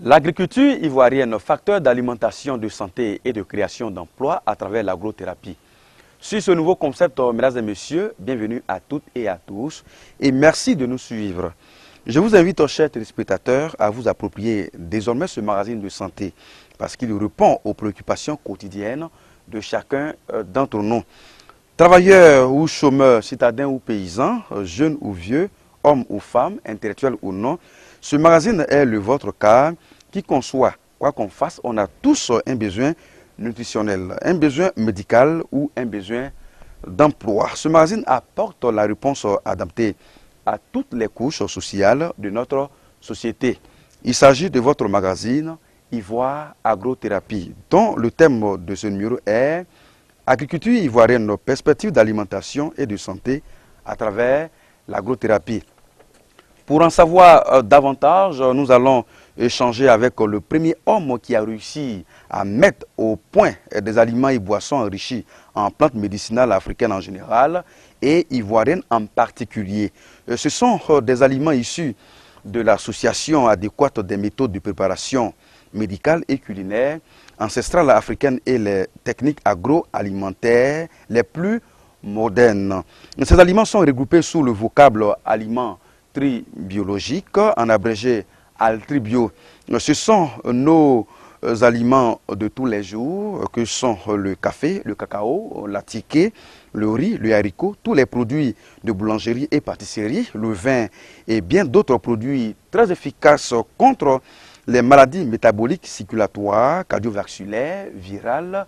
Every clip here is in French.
L'agriculture ivoirienne, facteur d'alimentation, de santé et de création d'emplois à travers l'agrothérapie. Sur ce nouveau concept, mesdames et messieurs, bienvenue à toutes et à tous et merci de nous suivre. Je vous invite, chers téléspectateurs, à vous approprier désormais ce magazine de santé parce qu'il répond aux préoccupations quotidiennes de chacun d'entre nous. Travailleurs ou chômeurs, citadins ou paysans, jeunes ou vieux, hommes ou femmes, intellectuels ou non, ce magazine est le vôtre car qui qu'on soit, quoi qu'on fasse, on a tous un besoin nutritionnel, un besoin médical ou un besoin d'emploi. Ce magazine apporte la réponse adaptée à toutes les couches sociales de notre société. Il s'agit de votre magazine Ivoire Agrothérapie, dont le thème de ce numéro est Agriculture ivoirienne, perspective d'alimentation et de santé à travers l'agrothérapie. Pour en savoir davantage, nous allons échanger avec le premier homme qui a réussi à mettre au point des aliments et boissons enrichis en plantes médicinales africaines en général et ivoiriennes en particulier. Ce sont des aliments issus de l'association adéquate des méthodes de préparation médicale et culinaire ancestrale africaine et les techniques agroalimentaires les plus modernes. Ces aliments sont regroupés sous le vocable aliments biologiques, en abrégé Altribio. Ce sont nos aliments de tous les jours, que sont le café, le cacao, la tiquée, le riz, le haricot, tous les produits de boulangerie et pâtisserie, le vin et bien d'autres produits très efficaces contre les maladies métaboliques, circulatoires, cardiovasculaires, virales,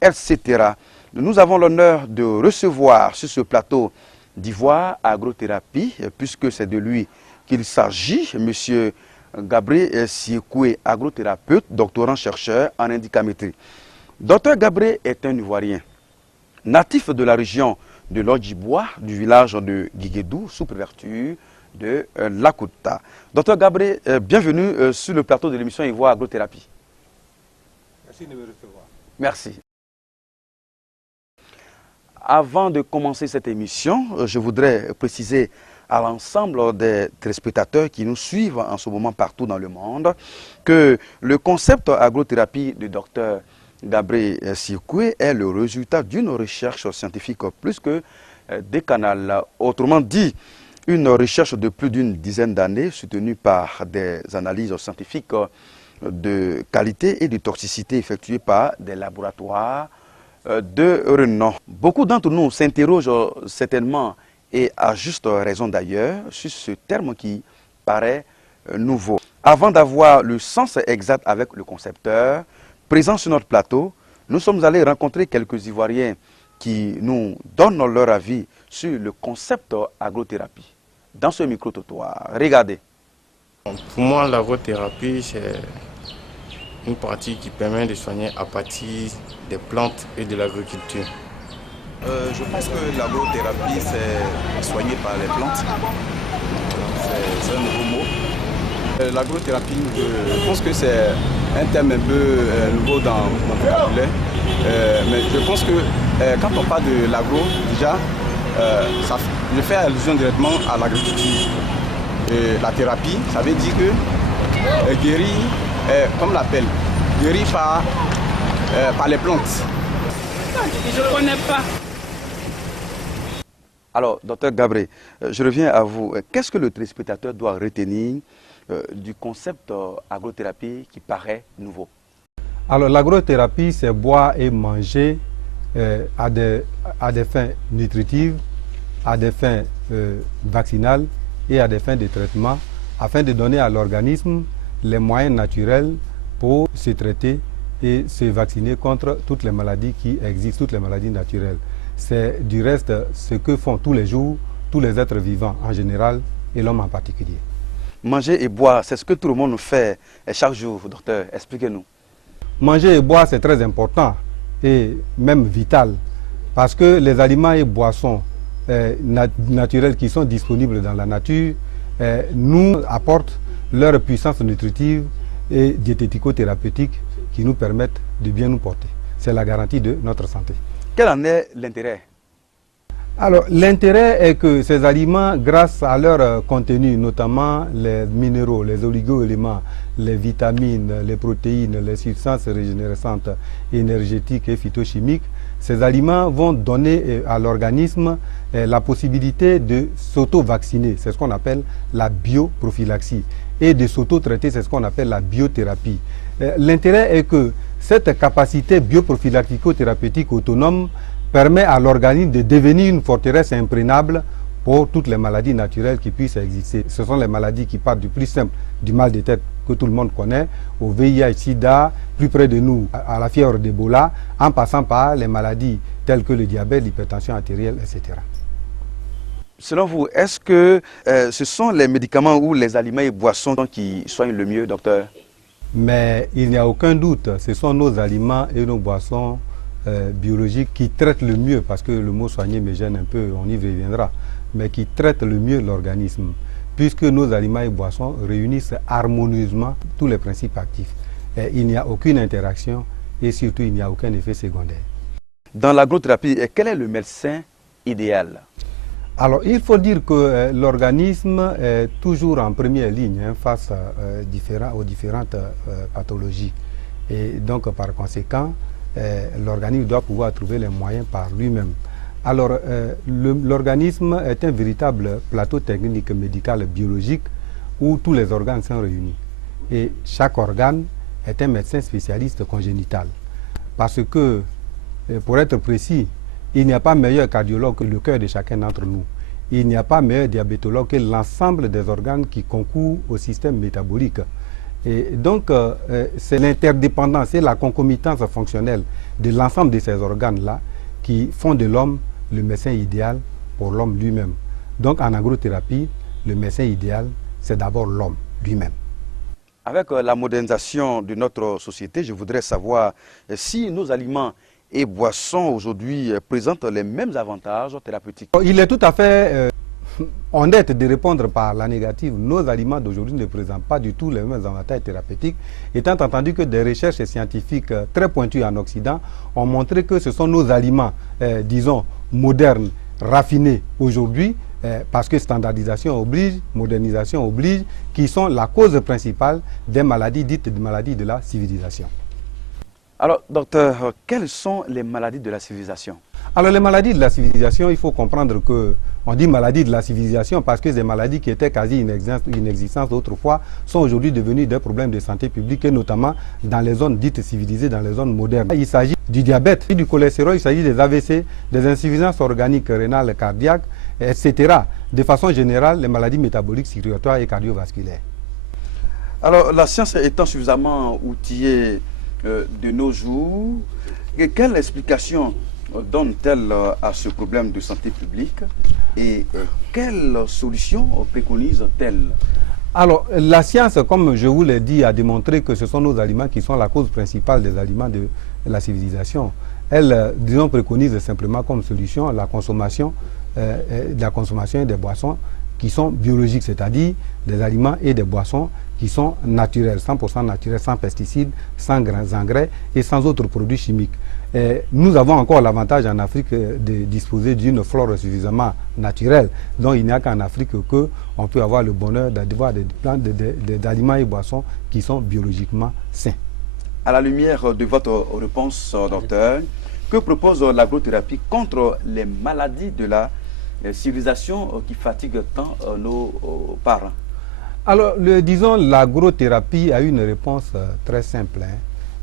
etc. Nous avons l'honneur de recevoir sur ce plateau d'Ivoire Agrothérapie, puisque c'est de lui qu'il s'agit, M. Gabré Siekoué, agrothérapeute, doctorant-chercheur en indicamétrie. Dr Gabré est un Ivoirien, natif de la région de l'Odjibois, du village de Guiguédou, sous préfecture de Lakota. Dr Gabré, bienvenue sur le plateau de l'émission Ivoire Agrothérapie. Merci de me recevoir. Merci. Avant de commencer cette émission, je voudrais préciser à l'ensemble des téléspectateurs qui nous suivent en ce moment partout dans le monde que le concept agrothérapie du docteur Gabré Siekoué est le résultat d'une recherche scientifique plus que décanale. Autrement dit, une recherche de plus d'une dizaine d'années soutenue par des analyses scientifiques de qualité et de toxicité effectuées par des laboratoires de renom. Beaucoup d'entre nous s'interrogent certainement, et à juste raison d'ailleurs, sur ce terme qui paraît nouveau. Avant d'avoir le sens exact avec le concepteur, présent sur notre plateau, nous sommes allés rencontrer quelques Ivoiriens qui nous donnent leur avis sur le concept agrothérapie. Dans ce micro-trottoir, regardez. Pour moi, l'agrothérapie, c'est une pratique qui permet de soigner à partir des plantes et de l'agriculture. Je pense que l'agrothérapie, c'est soigner par les plantes. C'est un nouveau mot. L'agrothérapie, je pense que c'est un terme un peu nouveau dans mon vocabulaire. Mais je pense que quand on parle de l'agro, déjà, je fais allusion directement à l'agriculture. La thérapie, ça veut dire que guérir, comme on l'appelle, guéri par les plantes. Je ne connais pas. Alors, docteur Gabré, je reviens à vous. Qu'est-ce que le téléspectateur doit retenir du concept agrothérapie qui paraît nouveau? Alors, l'agrothérapie, c'est boire et manger à des fins nutritives, à des fins vaccinales et à des fins de traitement, afin de donner à l'organisme les moyens naturels pour se traiter et se vacciner contre toutes les maladies qui existent, toutes les maladies naturelles. C'est du reste ce que font tous les jours tous les êtres vivants en général et l'homme en particulier. Manger et boire, c'est ce que tout le monde fait chaque jour, docteur. Expliquez-nous. Manger et boire, c'est très important et même vital parce que les aliments et boissons naturels qui sont disponibles dans la nature nous apportent leur puissance nutritive et diétético-thérapeutique qui nous permettent de bien nous porter. C'est la garantie de notre santé. Quel en est l'intérêt? Alors, l'intérêt est que ces aliments, grâce à leur contenu, notamment les minéraux, les oligo-éléments, les vitamines, les protéines, les substances régénérescentes, énergétiques et phytochimiques, ces aliments vont donner à l'organisme la possibilité de s'auto-vacciner. C'est ce qu'on appelle la bioprophylaxie. Et de s'auto-traiter, c'est ce qu'on appelle la biothérapie. L'intérêt est que cette capacité bioprophylactico-thérapeutique autonome permet à l'organisme de devenir une forteresse imprégnable pour toutes les maladies naturelles qui puissent exister. Ce sont les maladies qui partent du plus simple, du mal de tête que tout le monde connaît, au VIH, SIDA, plus près de nous, à la fièvre d'Ebola, en passant par les maladies telles que le diabète, l'hypertension artérielle, etc. Selon vous, est-ce que ce sont les médicaments ou les aliments et boissons qui soignent le mieux, docteur? Mais il n'y a aucun doute, ce sont nos aliments et nos boissons biologiques qui traitent le mieux, parce que le mot soigner me gêne un peu, on y reviendra, mais qui traitent le mieux l'organisme, puisque nos aliments et boissons réunissent harmonieusement tous les principes actifs. Et il n'y a aucune interaction et surtout il n'y a aucun effet secondaire. Dans l'agrothérapie, quel est le médecin idéal? Alors, il faut dire que l'organisme est toujours en première ligne face aux différentes pathologies. Et donc, par conséquent, l'organisme doit pouvoir trouver les moyens par lui-même. Alors, l'organisme est un véritable plateau technique, médical, biologique, où tous les organes sont réunis. Et chaque organe est un médecin spécialiste congénital. Parce que, pour être précis, il n'y a pas meilleur cardiologue que le cœur de chacun d'entre nous. Il n'y a pas meilleur diabétologue que l'ensemble des organes qui concourent au système métabolique. Et donc, c'est l'interdépendance et la concomitance fonctionnelle de l'ensemble de ces organes-là qui font de l'homme le médecin idéal pour l'homme lui-même. Donc, en agrothérapie, le médecin idéal, c'est d'abord l'homme lui-même. Avec la modernisation de notre société, je voudrais savoir si nos aliments et boissons aujourd'hui présentent les mêmes avantages thérapeutiques. Il est tout à fait honnête de répondre par la négative. Nos aliments d'aujourd'hui ne présentent pas du tout les mêmes avantages thérapeutiques, étant entendu que des recherches scientifiques très pointues en Occident ont montré que ce sont nos aliments, disons, modernes, raffinés aujourd'hui, parce que standardisation oblige, modernisation oblige, qui sont la cause principale des maladies dites des maladies de la civilisation. Alors, docteur, quelles sont les maladies de la civilisation? Alors, les maladies de la civilisation, il faut comprendre que on dit maladies de la civilisation parce que ces maladies qui étaient quasi inexistantes autrefois sont aujourd'hui devenues des problèmes de santé publique, et notamment dans les zones dites civilisées, dans les zones modernes. Il s'agit du diabète, du cholestérol, il s'agit des AVC, des insuffisances organiques rénales, cardiaques, etc. De façon générale, les maladies métaboliques, circulatoires et cardiovasculaires. Alors, la science étant suffisamment outillée de nos jours, quelle explication donne-t-elle à ce problème de santé publique et quelle solution préconise-t-elle? Alors, la science, comme je vous l'ai dit, a démontré que ce sont nos aliments qui sont la cause principale des aliments de la civilisation. Elle, disons, préconise simplement comme solution la consommation des boissons qui sont biologiques, c'est-à-dire des aliments et des boissons qui sont naturels, 100% naturels, sans pesticides, sans engrais et sans autres produits chimiques. Et nous avons encore l'avantage en Afrique de disposer d'une flore suffisamment naturelle. Donc il n'y a qu'en Afrique qu'on peut avoir le bonheur d'avoir des plantes, d'aliments et boissons qui sont biologiquement sains. À la lumière de votre réponse, docteur, que propose l'agrothérapie contre les maladies de la civilisation qui fatiguent tant nos parents? Alors, disons, l'agrothérapie a une réponse très simple.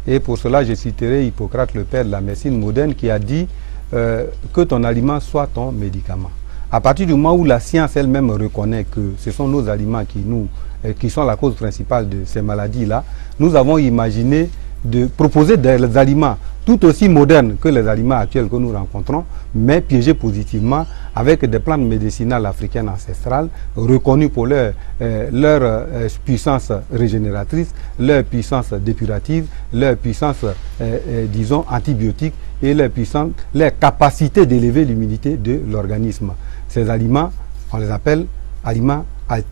Et pour cela, je citerai Hippocrate, le père de la médecine moderne, qui a dit que ton aliment soit ton médicament. À partir du moment où la science elle-même reconnaît que ce sont nos aliments qui sont la cause principale de ces maladies-là, nous avons imaginé de proposer des aliments tout aussi modernes que les aliments actuels que nous rencontrons, mais piégés positivement avec des plantes médicinales africaines ancestrales reconnues pour leur puissance régénératrice, leur puissance dépurative, leur puissance, disons, antibiotique et leur capacité d'élever l'immunité de l'organisme. Ces aliments, on les appelle aliments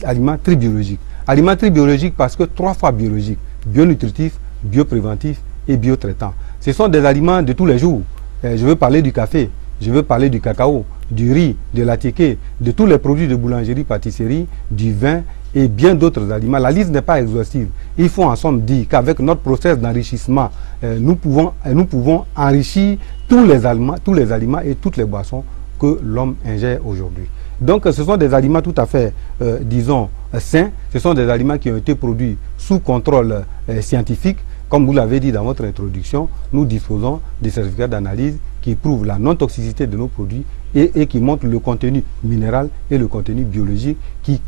aliments tribiologiques. Aliments tribiologiques parce que 3 fois biologiques, bionutritifs, biopréventifs et biotraitants. Ce sont des aliments de tous les jours. Je veux parler du café, je veux parler du cacao, du riz, de l'attiqué, de tous les produits de boulangerie, pâtisserie, du vin et bien d'autres aliments. La liste n'est pas exhaustive. Il faut en somme dire qu'avec notre process d'enrichissement, nous pouvons enrichir tous les aliments et toutes les boissons que l'homme ingère aujourd'hui. Donc ce sont des aliments tout à fait, disons, sains. Ce sont des aliments qui ont été produits sous contrôle scientifique. Comme vous l'avez dit dans votre introduction, nous disposons des certificats d'analyse qui prouvent la non-toxicité de nos produits et qui montrent le contenu minéral et le contenu biologique qui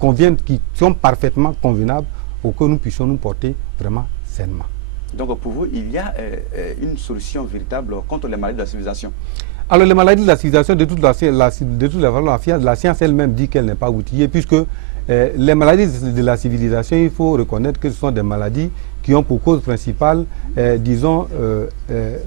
sont parfaitement convenables pour que nous puissions nous porter vraiment sainement. Donc pour vous, il y a une solution véritable contre les maladies de la civilisation? Alors les maladies de la civilisation, de toute la science elle-même dit qu'elle n'est pas outillée, puisque les maladies de la civilisation, il faut reconnaître que ce sont des maladies qui ont pour cause principale, disons,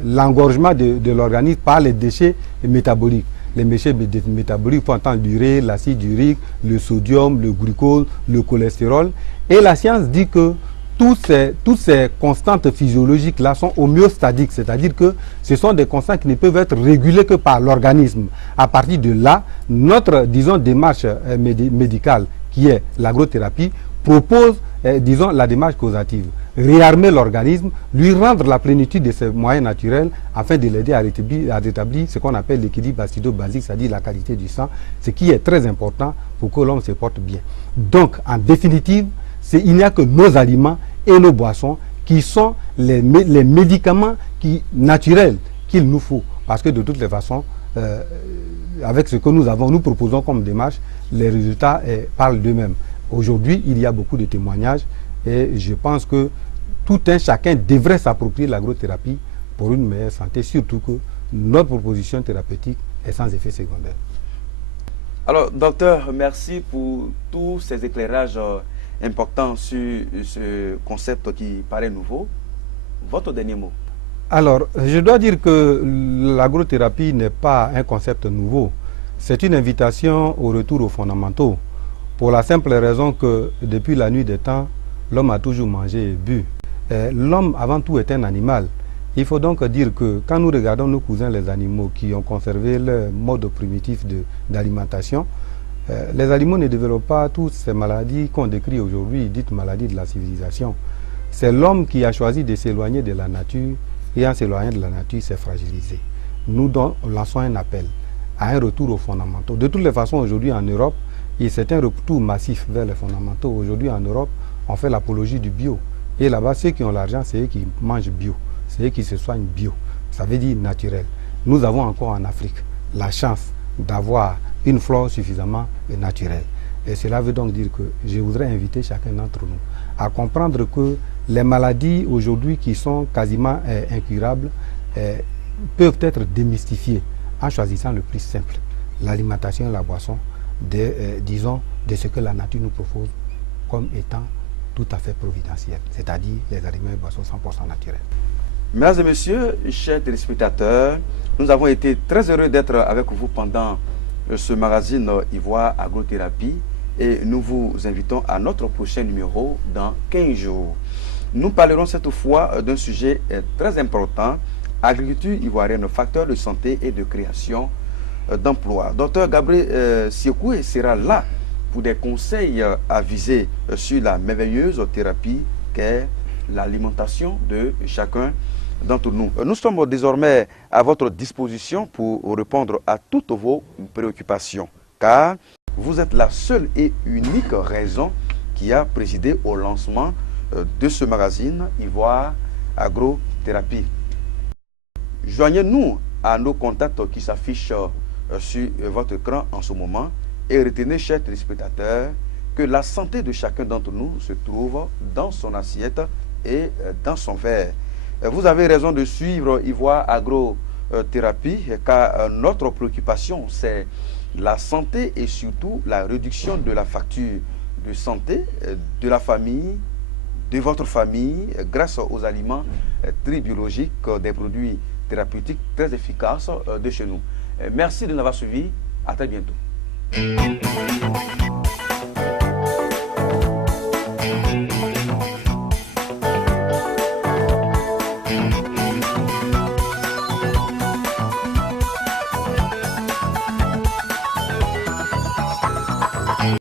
l'engorgement de l'organisme par les déchets métaboliques. Les déchets métaboliques, il faut entendre l'urée, l'acide urique, le sodium, le glucose, le cholestérol. Et la science dit que toutes ces constantes physiologiques-là sont homéostatiques, c'est-à-dire que ce sont des constantes qui ne peuvent être régulées que par l'organisme. À partir de là, notre, disons, démarche médicale, qui est l'agrothérapie, propose, disons, la démarche causative. Réarmer l'organisme, lui rendre la plénitude de ses moyens naturels afin de l'aider à rétablir ce qu'on appelle l'équilibre acido-basique, c'est-à-dire la qualité du sang, ce qui est très important pour que l'homme se porte bien. Donc, en définitive, il n'y a que nos aliments et nos boissons qui sont les médicaments naturels qu'il nous faut. Parce que de toutes les façons, avec ce que nous proposons comme démarche, les résultats parlent d'eux-mêmes. Aujourd'hui, il y a beaucoup de témoignages et je pense que tout un chacun devrait s'approprier l'agrothérapie pour une meilleure santé, surtout que notre proposition thérapeutique est sans effet secondaire. Alors, docteur, merci pour tous ces éclairages importants sur ce concept qui paraît nouveau. Votre dernier mot? Alors, je dois dire que l'agrothérapie n'est pas un concept nouveau. C'est une invitation au retour aux fondamentaux, pour la simple raison que depuis la nuit des temps, l'homme a toujours mangé et bu. L'homme, avant tout, est un animal. Il faut donc dire que quand nous regardons nos cousins les animaux qui ont conservé leur mode primitif d'alimentation, les animaux ne développent pas toutes ces maladies qu'on décrit aujourd'hui, dites maladies de la civilisation. C'est l'homme qui a choisi de s'éloigner de la nature et en s'éloignant de la nature, s'est fragilisé. Nous lançons un appel à un retour aux fondamentaux. De toutes les façons, aujourd'hui en Europe, c'est un retour massif vers les fondamentaux. Aujourd'hui en Europe, on fait l'apologie du bio. Et là-bas, ceux qui ont l'argent, c'est eux qui mangent bio. C'est eux qui se soignent bio. Ça veut dire naturel. Nous avons encore en Afrique la chance d'avoir une flore suffisamment naturelle. Et cela veut donc dire que je voudrais inviter chacun d'entre nous à comprendre que les maladies aujourd'hui qui sont quasiment incurables peuvent être démystifiées en choisissant le plus simple, l'alimentation et la boisson, disons, de ce que la nature nous propose comme étant tout à fait providentiel, c'est-à-dire les aliments et boissons 100% naturels. Mesdames et messieurs, chers téléspectateurs, nous avons été très heureux d'être avec vous pendant ce magazine Ivoire Agrothérapie et nous vous invitons à notre prochain numéro dans 15 jours. Nous parlerons cette fois d'un sujet très important, agriculture ivoirienne, facteur de santé et de création d'emplois. Docteur Gabriel Siekoué sera là pour des conseils avisés sur la merveilleuse thérapie qu'est l'alimentation de chacun d'entre nous. Nous sommes désormais à votre disposition pour répondre à toutes vos préoccupations, car vous êtes la seule et unique raison qui a présidé au lancement de ce magazine Ivoire Agrothérapie. Joignez-nous à nos contacts qui s'affichent sur votre écran en ce moment et retenez, chers téléspectateurs, que la santé de chacun d'entre nous se trouve dans son assiette et dans son verre. Vous avez raison de suivre Ivoire Agrothérapie car notre préoccupation c'est la santé et surtout la réduction de la facture de santé de la famille, de votre famille grâce aux aliments tribiologiques, des produits thérapeutiques très efficaces de chez nous. Merci de nous avoir suivis. À très bientôt.